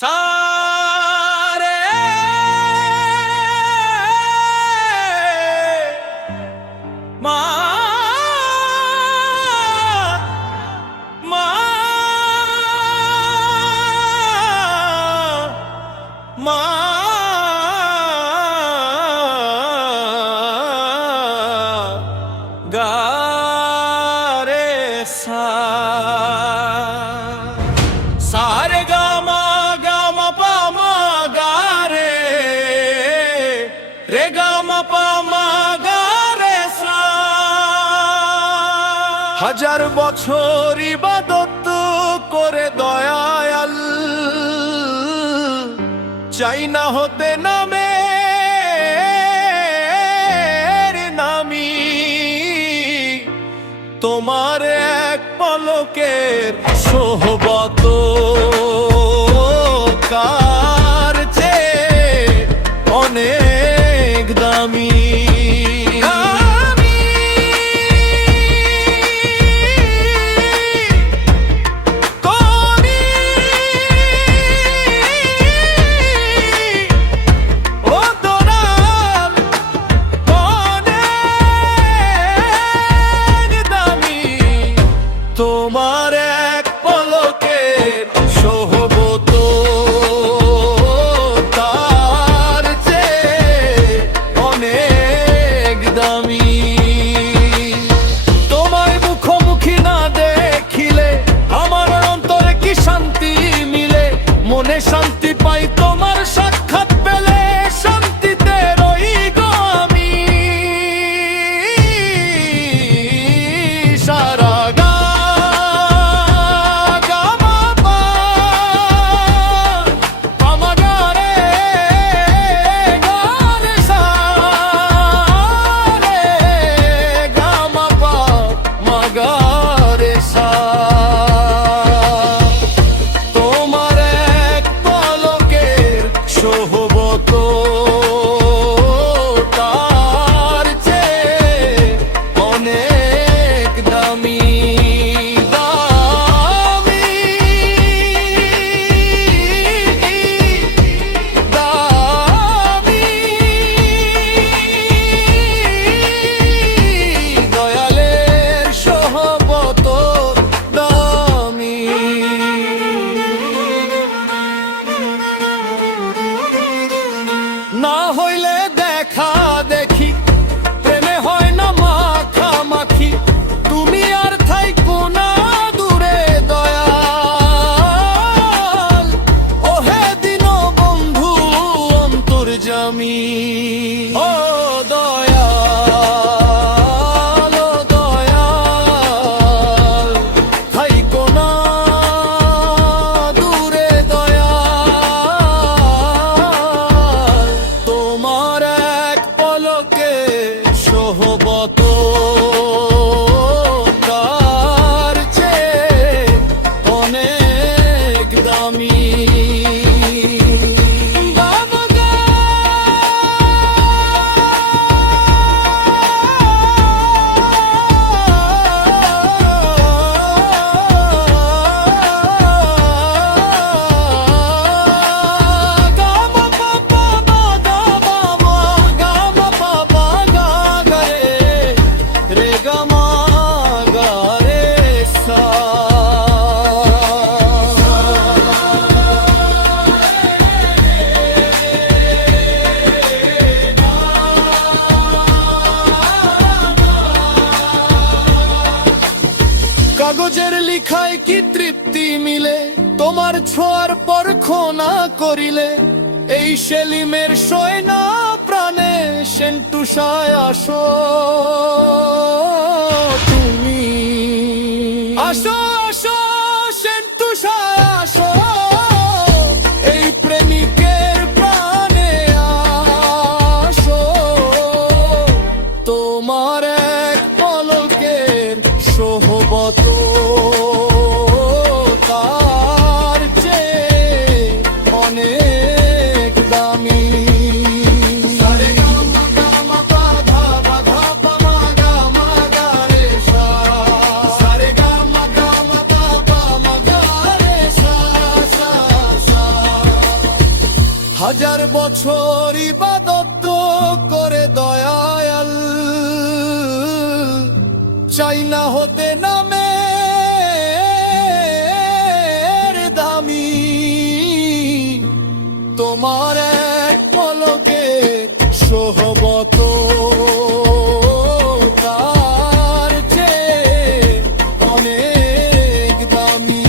সারে মা মা মা গা রে সা সারে গা মা পা মা গা রে রে গা মা পা মা গা রে সা। হাজার বছর ইবাদত করে দয়াল চাই না হতে নামে নামি তোমার এক পলকের সোহবত কার চেয়ে অনেক দামি। তোমার এক পলকের সোহবত তার চেয়ে অনেক দামি। তোমায় মুখোমুখি না দেখিলে আমার অন্তরে কি শান্তি মিলে, মনে শান্তি পাই তোমার সাক্ষাৎ পেলে শান্তিতে রই গো আমি। সারা না হইলে দেখা দেখি প্রেমে হয় না মাখামাখি, তুমি আর থাইকো না দূরে দয়াল ওহে দিন বন্ধু অন্তর্যামী। ও দয়াল ও দয়াল থাইকো না দূরে দয়াল তোমার এক পলকে সোহবত তার চেয়ে অনেক দামি। কাগজের লিখায় কি তৃপ্তি মিলে তোমার ছোঁয়ার পরখনা করিলে, এই সেলিমের সয়না প্রাণে সেন্টুষায় আসো তুমি। আসো আসো সেন্টুষায় আসো এই প্রেমিকের প্রাণে আসো তোমার এক পলকের সোহবত তার চেয়ে অনেক দামি। সারে গা মা পা ধা পা মা গা হাজার বছর ইবাদত করে দয়াল, চাই না হতে নামে দামি, তোমার এক পলকে সোহবত তার চেয়ে অনেক দামি।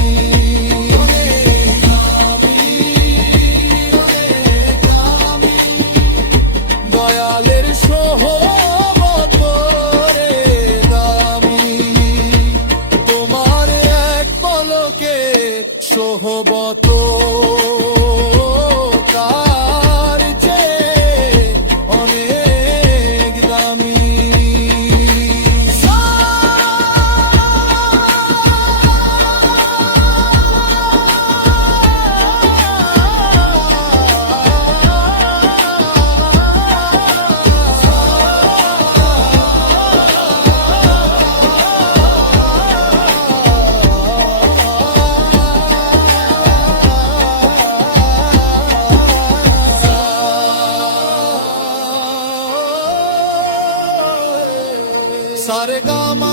দয়ালের সোহবত রে দামি, তোমার এক পলকে সোহবত তার চেয়ে অনেক দামি। সারে গামা